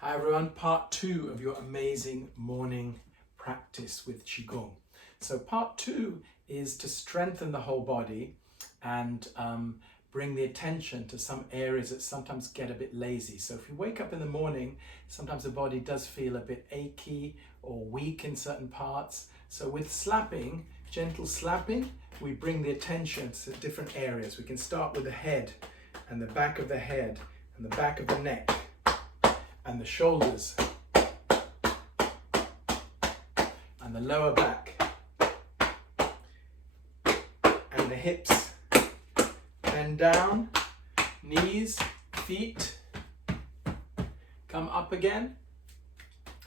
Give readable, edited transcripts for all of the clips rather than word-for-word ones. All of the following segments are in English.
Hi everyone, part 2 of your amazing morning practice with Qigong. So part 2 is to strengthen the whole body and bring the attention to some areas that sometimes get a bit lazy. So if you wake up in the morning, sometimes the body does feel a bit achy or weak in certain parts. So with slapping, gentle slapping, we bring the attention to different areas. We can start with the head and the back of the head and the back of the neck and the shoulders and the lower back and the hips. Bend down, knees, feet, come up again.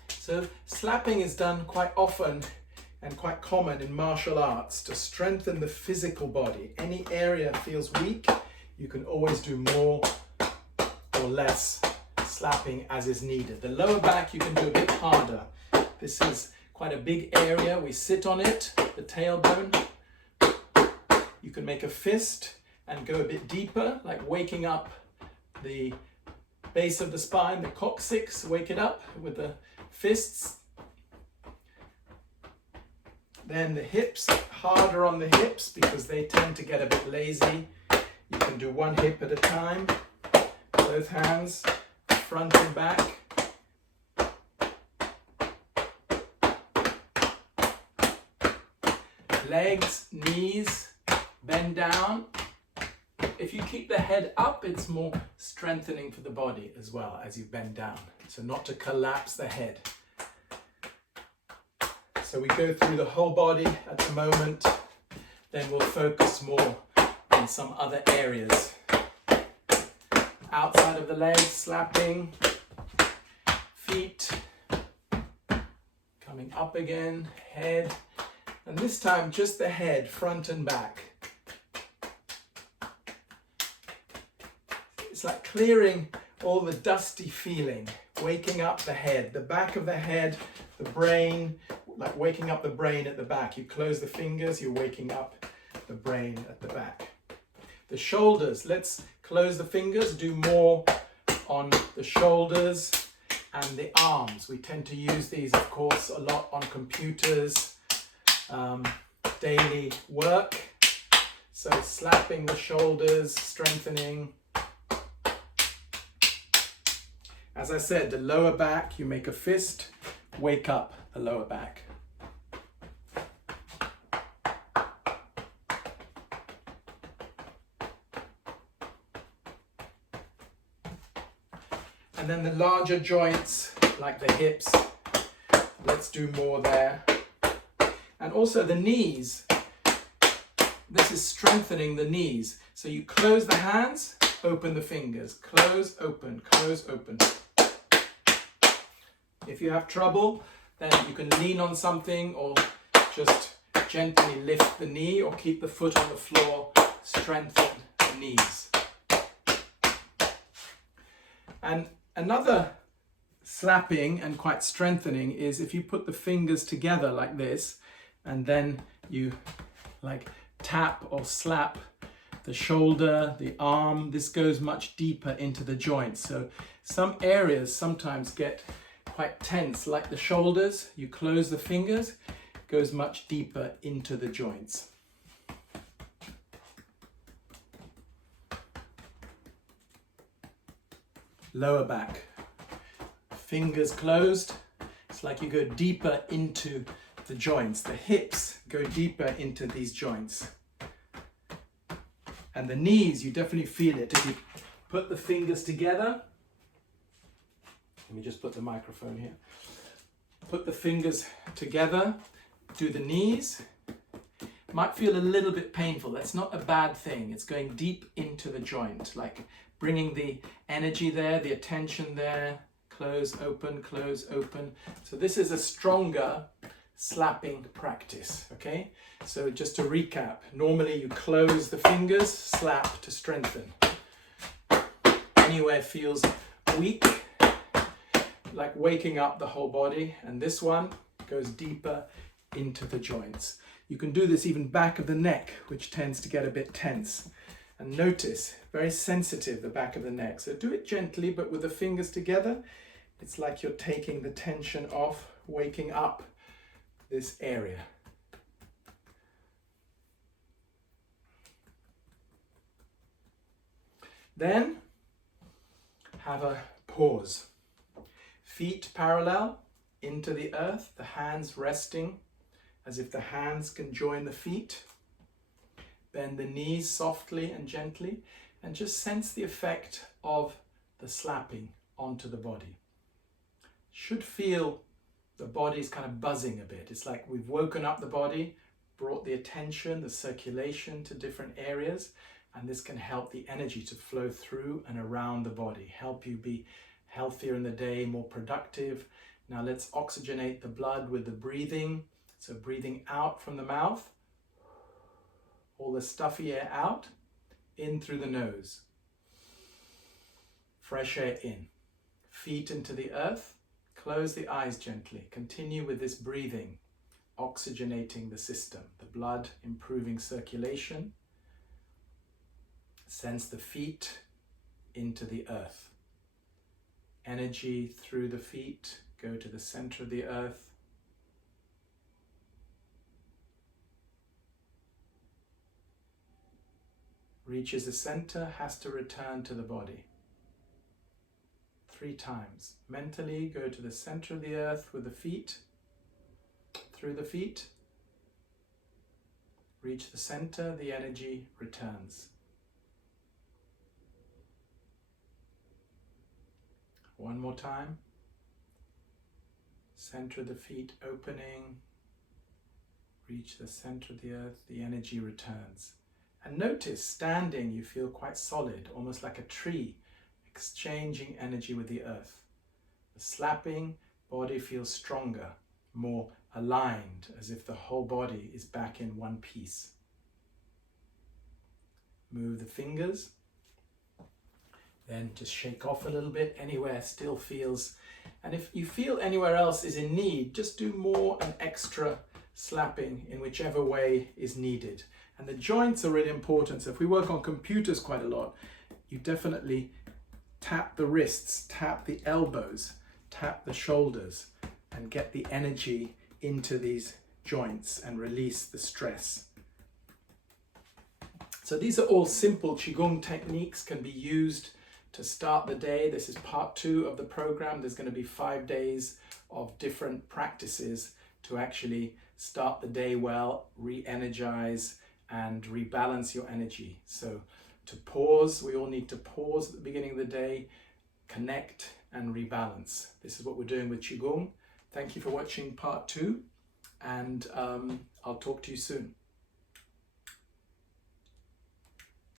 So slapping is done quite often and quite common in martial arts to strengthen the physical body. Any area feels weak, you can always do more or less slapping as is needed. The lower back you can do a bit harder. This is quite a big area. We sit on it, the tailbone. You can make a fist and go a bit deeper, like waking up the base of the spine, the coccyx, wake it up with the fists. Then the hips, harder on the hips because they tend to get a bit lazy. You can do one hip at a time, both hands, front and back. Legs, knees, bend down. If you keep the head up, it's more strengthening for the body as well as you bend down. So not to collapse the head. So we go through the whole body at the moment, then we'll focus more on some other areas. Outside of the legs, slapping, feet, coming up again, head, and this time just the head, front and back. It's like clearing all the dusty feeling, waking up the head, the back of the head, the brain, like waking up the brain at the back. You close the fingers, you're waking up the brain at the back. The shoulders, let's close the fingers, do more on the shoulders and the arms. We tend to use these, of course, a lot on computers, daily work. So slapping the shoulders, strengthening. As I said, the lower back, you make a fist, wake up the lower back. And then the larger joints, like the hips, let's do more there. And also the knees. This is strengthening the knees. So you close the hands, open the fingers. Close, open, close, open. If you have trouble, then you can lean on something or just gently lift the knee or keep the foot on the floor, strengthen the knees. And another slapping and quite strengthening is if you put the fingers together like this and then you like tap or slap the shoulder, the arm. This goes much deeper into the joints. So some areas sometimes get quite tense, like the shoulders. You close the fingers, it goes much deeper into the joints. Lower back, fingers closed. It's like you go deeper into the joints. The hips go deeper into these joints. And the knees, you definitely feel it. If you put the fingers together, let me just put the microphone here. Put the fingers together, do the knees. Might feel a little bit painful. That's not a bad thing. It's going deep into the joint, like bringing the energy there, the attention there. Close, open, close, open. So this is a stronger slapping practice, okay? So just to recap, normally you close the fingers, slap to strengthen. Anywhere feels weak, like waking up the whole body, and this one goes deeper into the joints. You can do this even back of the neck, which tends to get a bit tense. And notice, very sensitive, the back of the neck. So do it gently, but with the fingers together, It's like you're taking the tension off, waking up this area. Then have a pause. Feet parallel into the earth, the hands resting as if the hands can join the feet. Bend the knees softly and gently, and just sense the effect of the slapping onto the body. Should feel the body's kind of buzzing a bit. It's like we've woken up the body, brought the attention, the circulation to different areas, and this can help the energy to flow through and around the body, help you be healthier in the day, more productive. Now let's oxygenate the blood with the breathing. So breathing out from the mouth, all the stuffy air out, in through the nose. Fresh air in. Feet into the earth. Close the eyes gently. Continue with this breathing, oxygenating the system, the blood improving circulation. Sense the feet into the earth. Energy through the feet, go to the center of the earth. Reaches the center, has to return to the body. 3 times. Mentally go to the center of the earth with the feet, through the feet. Reach the center, the energy returns. One more time. Center of the feet opening. Reach the center of the earth, the energy returns. And notice, standing, you feel quite solid, almost like a tree, exchanging energy with the earth. The slapping, body feels stronger, more aligned, as if the whole body is back in one piece. Move the fingers. Then just shake off a little bit, anywhere still feels. And if you feel anywhere else is in need, just do more and extra slapping in whichever way is needed. And the joints are really important. So if we work on computers quite a lot, you definitely tap the wrists, tap the elbows, tap the shoulders, and get the energy into these joints and release the stress. So these are all simple Qigong techniques, can be used to start the day. This is part 2 of the program. There's going to be 5 days of different practices to actually start the day well, re-energize, and rebalance your energy. So to pause, we all need to pause at the beginning of the day, connect and rebalance. This is what we're doing with Qigong. Thank you for watching part 2, and I'll talk to you soon.